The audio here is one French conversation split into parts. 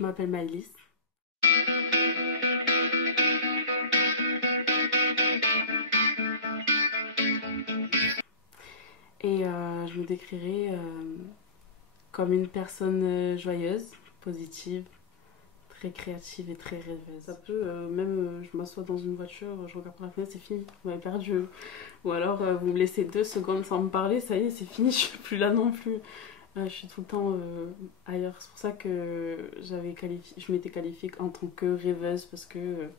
Je m'appelle Maëlys. Et je me décrirais comme une personne joyeuse, positive, très créative et très rêveuse. Ça peut, je m'assois dans une voiture, je regarde par la fenêtre, c'est fini, vous m'avez perdu. Ou alors vous me laissez 2 secondes sans me parler, ça y est, c'est fini, je suis plus là non plus. Je suis tout le temps ailleurs. C'est pour ça que je m'étais qualifiée en tant que rêveuse parce que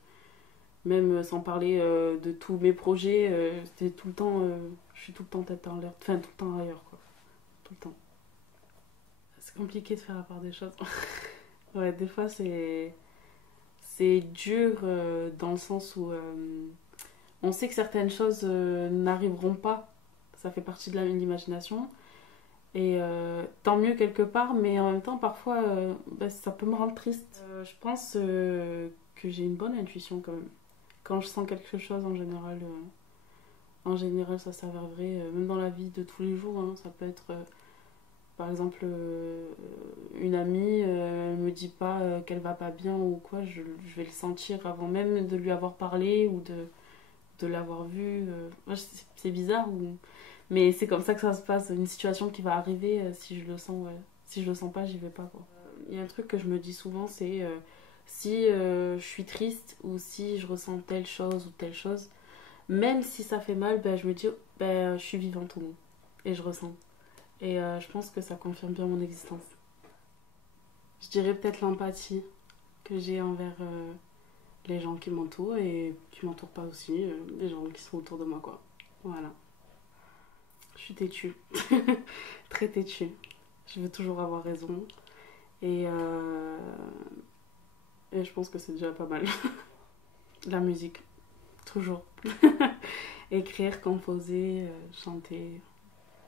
même sans parler de tous mes projets, c'était tout le temps, je suis tout le temps tête en l'air, enfin tout le temps ailleurs quoi, tout le temps. C'est compliqué de faire la part des choses. Ouais, des fois c'est dur dans le sens où on sait que certaines choses n'arriveront pas. Ça fait partie de l'imagination. Et tant mieux quelque part, mais en même temps, parfois, ça peut me rendre triste. Je pense que j'ai une bonne intuition quand même. Quand je sens quelque chose, en général ça s'avère vrai, même dans la vie de tous les jours. Hein. Ça peut être, par exemple, une amie me dit pas qu'elle va pas bien ou quoi, je vais le sentir avant même de lui avoir parlé ou de l'avoir vu. Moi, c'est bizarre, mais c'est comme ça que ça se passe. Une situation qui va arriver, si je le sens, ouais. Si je le sens pas, j'y vais pas, quoi. Il y a un truc que je me dis souvent, c'est si je suis triste ou si je ressens telle chose ou telle chose, même si ça fait mal, je me dis, je suis vivante au moins. Et je ressens. Et je pense que ça confirme bien mon existence. Je dirais peut-être l'empathie que j'ai envers les gens qui m'entourent et qui m'entourent pas aussi, les gens qui sont autour de moi, quoi. Voilà. Je suis têtue. Très têtue. Je veux toujours avoir raison. Et, euh, et je pense que c'est déjà pas mal. La musique. Toujours. Écrire, composer, chanter.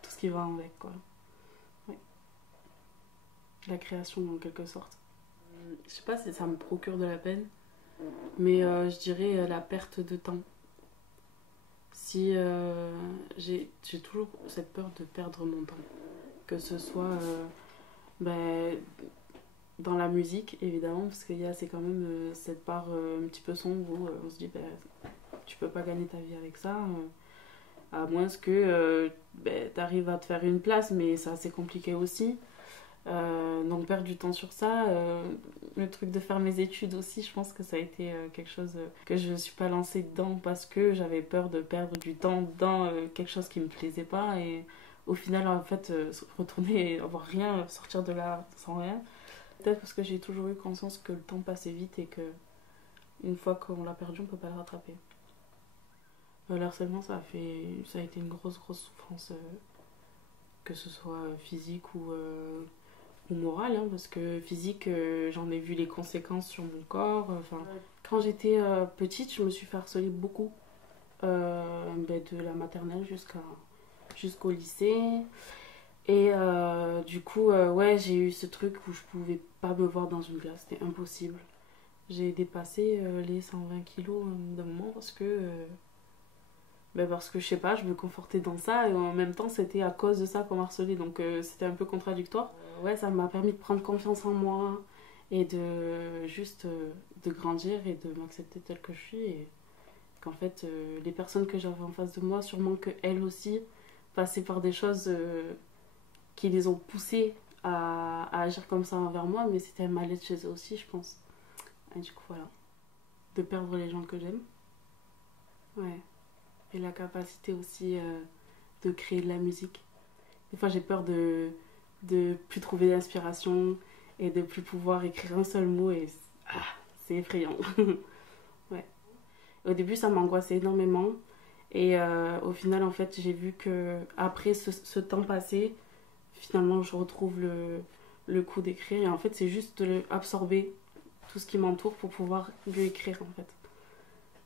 Tout ce qui va avec, quoi. Ouais. La création, en quelque sorte. Je sais pas si ça me procure de la peine, mais je dirais la perte de temps. Si j'ai toujours cette peur de perdre mon temps, que ce soit ben, dans la musique évidemment, parce qu'il y a c'est quand même cette part un petit peu sombre où on se dit tu peux pas gagner ta vie avec ça, à moins que tu arrives à te faire une place, mais c'est assez compliqué aussi. Donc perdre du temps sur ça, le truc de faire mes études aussi, je pense que ça a été quelque chose que je ne suis pas lancée dedans parce que j'avais peur de perdre du temps dans quelque chose qui me plaisait pas et au final en fait retourner et avoir rien, sortir de là sans rien. Peut-être parce que j'ai toujours eu conscience que le temps passait vite et que une fois qu'on l'a perdu on peut pas le rattraper. Le harcèlement ça a été une grosse souffrance, que ce soit physique ou morale, hein, parce que physique, j'en ai vu les conséquences sur mon corps. Quand j'étais petite, je me suis fait harceler beaucoup, de la maternelle jusqu'au lycée. Et du coup, ouais, j'ai eu ce truc où je pouvais pas me voir dans une glace, c'était impossible. J'ai dépassé les 120 kilos d'un moment parce que je sais pas, je me confortais dans ça et en même temps c'était à cause de ça qu'on m'a harcelée, donc c'était un peu contradictoire. Ouais, ça m'a permis de prendre confiance en moi et de juste de grandir et de m'accepter telle que je suis et qu'en fait les personnes que j'avais en face de moi, sûrement qu'elles aussi passaient par des choses qui les ont poussées à agir comme ça envers moi, mais c'était un mal-être chez eux aussi, je pense. Et du coup, voilà. De perdre les gens que j'aime. Ouais. Et la capacité aussi de créer de la musique. Des fois, j'ai peur de plus trouver d'inspiration et de plus pouvoir écrire un seul mot et c'est effrayant. Ouais. Au début, ça m'angoissait énormément et au final, en fait, j'ai vu que après ce temps passé, finalement, je retrouve le coup d'écrire et en fait, c'est juste de absorber tout ce qui m'entoure pour pouvoir mieux écrire en fait.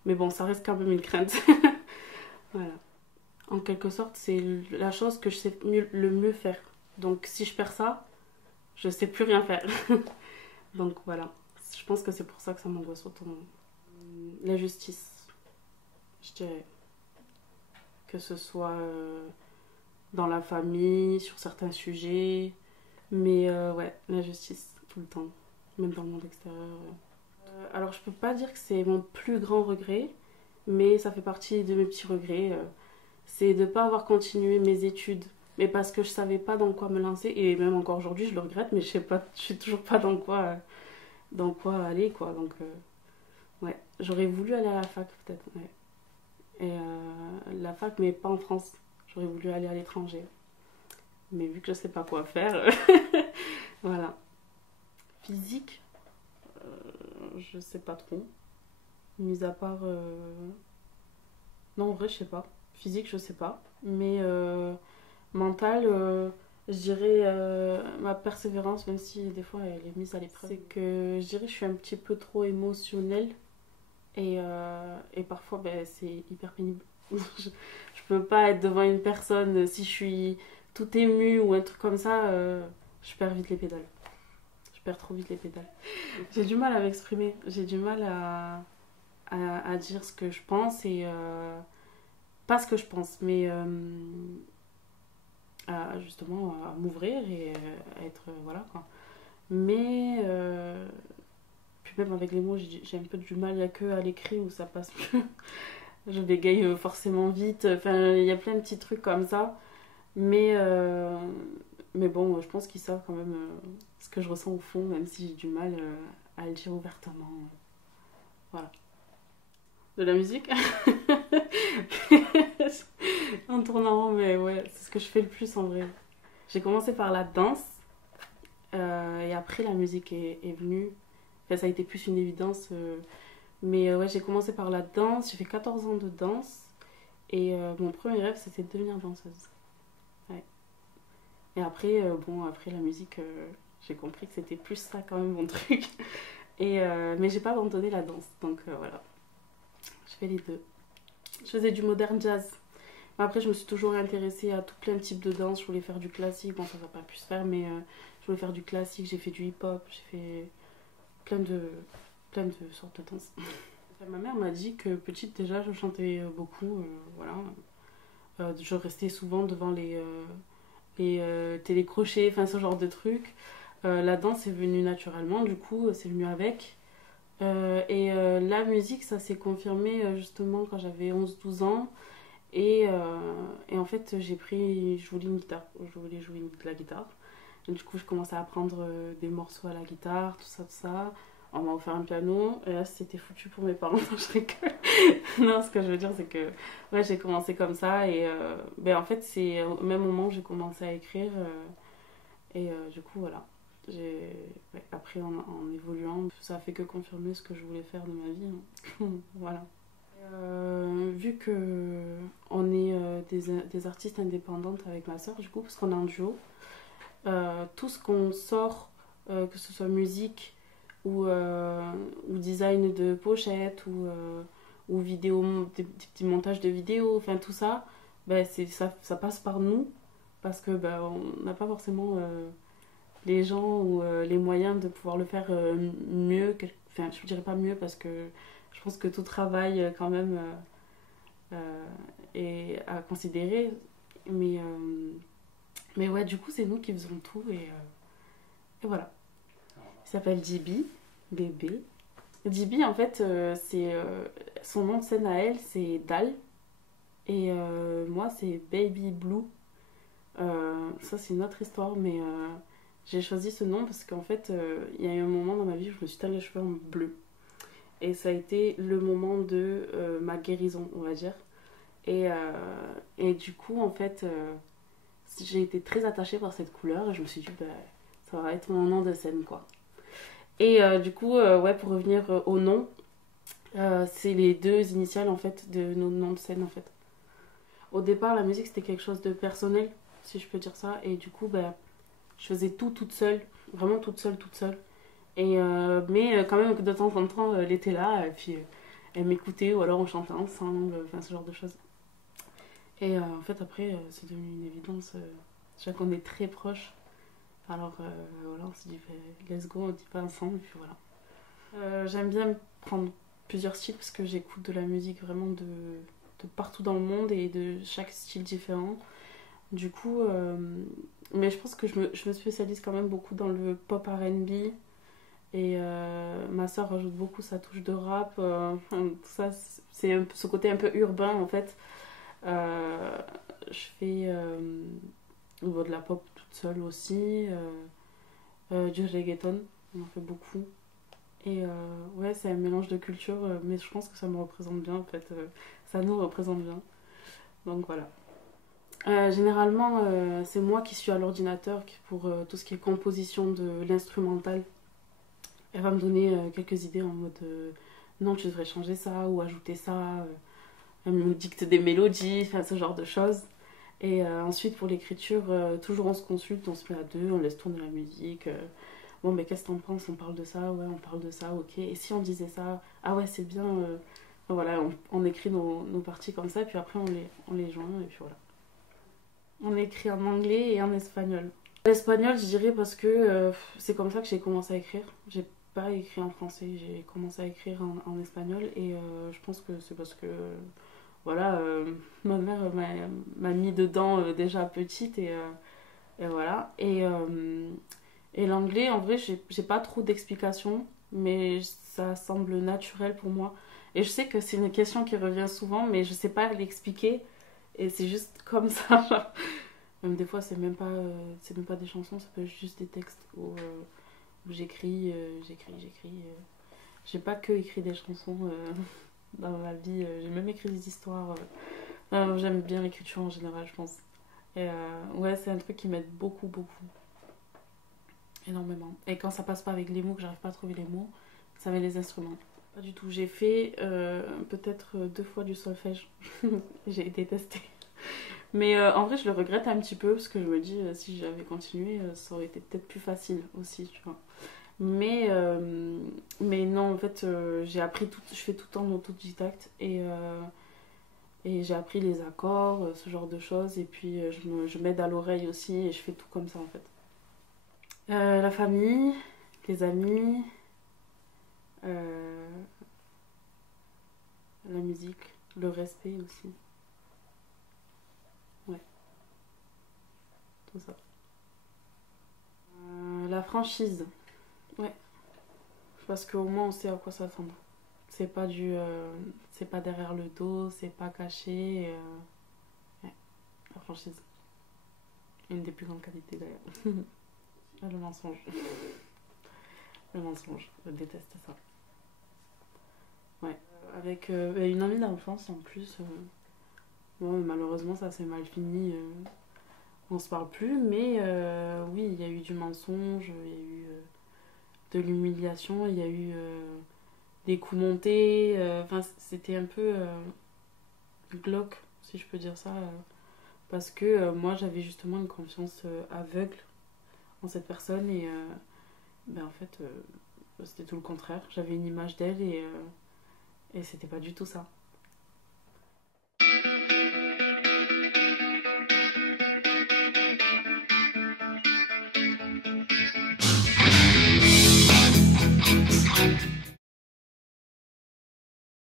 Mais bon, ça reste quand même une crainte. Voilà. En quelque sorte, c'est la chose que je sais le mieux faire. Donc si je perds ça, je sais plus rien faire. Donc voilà. Je pense que c'est pour ça que ça m'angoisse autant. La justice, je dirais. Que ce soit dans la famille, sur certains sujets. Mais ouais, la justice, tout le temps. même dans le monde extérieur. Alors je peux pas dire que c'est mon plus grand regret, mais ça fait partie de mes petits regrets. C'est de ne pas avoir continué mes études, mais parce que je savais pas dans quoi me lancer, et même encore aujourd'hui je le regrette, mais je sais pas, je sais toujours pas dans quoi aller, quoi. Donc ouais, j'aurais voulu aller à la fac peut-être, ouais. Et la fac, mais pas en France. J'aurais voulu aller à l'étranger. Mais vu que je sais pas quoi faire, voilà. Physique, je sais pas trop. Mis à part. Non, en vrai, je sais pas. Physique, je sais pas. Mais mental, je dirais ma persévérance, même si des fois elle est mise à l'épreuve. C'est que je dirais que je suis un petit peu trop émotionnelle. Et parfois, ben, c'est hyper pénible. Je peux pas être devant une personne si je suis tout émue ou un truc comme ça, je perds vite les pédales. Je perds trop vite les pédales. J'ai du mal à m'exprimer. J'ai du mal à dire ce que je pense et pas ce que je pense, mais justement à m'ouvrir et à être voilà quoi. Mais puis même avec les mots, j'ai un peu du mal, il n'y a que à l'écrit où ça passe plus. Je bégaye forcément vite. Enfin, il y a plein de petits trucs comme ça. Mais, mais bon, je pense qu'ils savent quand même ce que je ressens au fond, même si j'ai du mal à le dire ouvertement. Voilà. De la musique. En tournant, mais ouais, c'est ce que je fais le plus en vrai. J'ai commencé par la danse et après la musique est venue. Enfin, ça a été plus une évidence. Mais ouais, j'ai commencé par la danse. J'ai fait 14 ans de danse. Et mon premier rêve, c'était de devenir danseuse. Ouais. Et après, bon, après la musique, j'ai compris que c'était plus ça quand même mon truc. Et, mais j'ai pas abandonné la danse. Donc voilà, je fais les deux. Je faisais du modern jazz. Après, je me suis toujours intéressée à tout plein de types de danse. Je voulais faire du classique. Bon, ça va pas pu se faire, mais je voulais faire du classique. J'ai fait du hip-hop. J'ai fait plein de, plein de sortes de danse. Ma mère m'a dit que petite déjà je chantais beaucoup, voilà. Je restais souvent devant les télécrochets, enfin ce genre de trucs. La danse est venue naturellement, du coup c'est venu avec. La musique ça s'est confirmé justement quand j'avais 11 12 ans. Et en fait je voulais une guitare, je voulais jouer de la guitare. Et du coup je commençais à apprendre des morceaux à la guitare, tout ça, tout ça. On m'a offert un piano et là c'était foutu pour mes parents. Non, je rigole. Non, ce que je veux dire c'est que ouais, j'ai commencé comme ça et ben, en fait c'est au même moment que j'ai commencé à écrire du coup voilà. Ouais, après en évoluant ça a fait que confirmer ce que je voulais faire de ma vie, hein. Voilà. Vu que on est des artistes indépendantes avec ma soeur du coup parce qu'on est en duo, tout ce qu'on sort, que ce soit musique ou design de pochette ou vidéo, des petits montages de vidéos, enfin tout ça, ben ça passe par nous parce que ben, on n'a pas forcément les gens ou les moyens de pouvoir le faire mieux. Enfin, je ne dirais pas mieux parce que je pense que tout travail quand même est à considérer. Mais ouais, du coup, c'est nous qui faisons tout et voilà. Il s'appelle JB, bébé. JB, en fait, c'est son nom de scène à elle, c'est Dal. Et moi, c'est Baby Blue. Ça, c'est une autre histoire, mais j'ai choisi ce nom parce qu'en fait, il y a eu un moment dans ma vie où je me suis teint les cheveux en bleu. Et ça a été le moment de ma guérison, on va dire. Et du coup, en fait, j'ai été très attachée par cette couleur et je me suis dit, bah, ça va être mon nom de scène, quoi. Et du coup, ouais, pour revenir au nom, c'est les deux initiales en fait de nos noms de scène en fait. Au départ, la musique c'était quelque chose de personnel, si je peux dire ça, et du coup, bah, je faisais tout toute seule, vraiment toute seule, toute seule. Mais quand même, de temps en temps, elle était là, et puis elle m'écoutait, ou alors on chantait ensemble, enfin ce genre de choses. Et en fait, après, c'est devenu une évidence. Je sais qu'on est très proches. Alors voilà, on s'est dit, let's go, on dit pas ensemble, et puis voilà. J'aime bien prendre plusieurs styles parce que j'écoute de la musique vraiment de partout dans le monde et de chaque style différent. Du coup, mais je pense que je me spécialise quand même beaucoup dans le pop R&B Et ma soeur rajoute beaucoup sa touche de rap. Tout ça, c'est ce côté un peu urbain en fait. Je fais de la pop toute seule aussi. Du reggaeton, on en fait beaucoup. Et ouais, c'est un mélange de cultures, mais je pense que ça me représente bien en fait. Ça nous représente bien. Donc voilà. Généralement, c'est moi qui suis à l'ordinateur pour tout ce qui est composition de l'instrumental. Elle va me donner quelques idées en mode non, tu devrais changer ça ou ajouter ça. Elle me dicte des mélodies, enfin, ce genre de choses. Et ensuite, pour l'écriture, toujours on se consulte, on se met à deux, on laisse tourner la musique. Bon, mais qu'est-ce que t'en penses? On parle de ça? Ouais, on parle de ça, ok. Et si on disait ça? Ah ouais, c'est bien. Voilà, on écrit nos parties comme ça, puis après on les joint, et puis voilà. On écrit en anglais et en espagnol. L'espagnol, je dirais parce que c'est comme ça que j'ai commencé à écrire. J'ai pas écrit en français, j'ai commencé à écrire en espagnol et je pense que c'est parce que voilà, ma mère m'a mis dedans déjà petite et voilà. Et l'anglais, en vrai, j'ai pas trop d'explications, mais ça semble naturel pour moi. Et je sais que c'est une question qui revient souvent, mais je sais pas l'expliquer et c'est juste comme ça. Même des fois, c'est même pas des chansons, ça peut être juste des textes où j'écris, j'écris. J'ai pas que écrit des chansons dans ma vie, j'ai même écrit des histoires. J'aime bien l'écriture en général, je pense. Et ouais, c'est un truc qui m'aide beaucoup, beaucoup, énormément. Et quand ça passe pas avec les mots, que j'arrive pas à trouver les mots, ça met les instruments. Pas du tout. J'ai fait peut-être 2 fois du solfège. J'ai détesté. Mais en vrai, je le regrette un petit peu parce que je me dis, si j'avais continué, ça aurait été peut-être plus facile aussi, tu vois. Mais non, en fait, j'ai appris tout, je fais tout en autodidacte et j'ai appris les accords, ce genre de choses. Et puis, je m'aide à l'oreille aussi et je fais tout comme ça en fait. La famille, les amis, euh, la musique, le respect aussi. Ouais, tout ça. La franchise, ouais. Parce qu'au moins on sait à quoi s'attendre. C'est pas derrière le dos, c'est pas caché. Ouais, la franchise, une des plus grandes qualités d'ailleurs. Ah, le mensonge, le mensonge, je déteste ça. Ouais, avec une amie d'enfance en plus. Bon, malheureusement ça s'est mal fini. On se parle plus, mais oui, il y a eu du mensonge, il y a eu de l'humiliation, il y a eu des coups montés. Enfin, c'était un peu glauque, si je peux dire ça, parce que moi j'avais justement une confiance aveugle en cette personne et ben, en fait c'était tout le contraire. J'avais une image d'elle et c'était pas du tout ça.